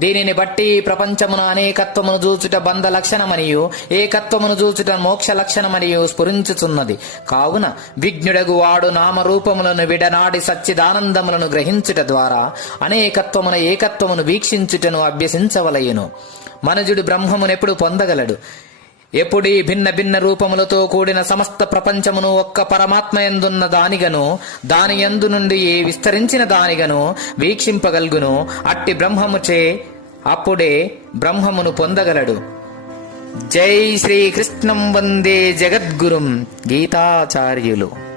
దీనిని బట్టి ప్రపంచమును అనేకత్వమును చూచుట బంధ లక్షణమనియు ఏకత్వమును చూచుట మోక్ష లక్షణమనియు స్ఫురించుచున్నది. కావున విజ్ఞుడగు వాడు నామరూపములను విడనాడి సచ్చిదానందములను గ్రహించుట ద్వారా అనేకత్వమున ఏకత్వమును వీక్షించుటను అభ్యసించవలయును. మనుజుడు బ్రహ్మమునెప్పుడు పొందగలడు? ఎప్పుడీ భిన్న భిన్న రూపములతో కూడిన సమస్త ప్రపంచమును ఒక్క పరమాత్మ ఎందున్న దానిగను దాని ఎందు నుండి విస్తరించిన దానిగను వీక్షింపగల్గును అట్టి బ్రహ్మముచే అప్పుడే బ్రహ్మమును పొందగలడు. జై శ్రీకృష్ణం వందే జగద్గురుం గీతాచార్యులు.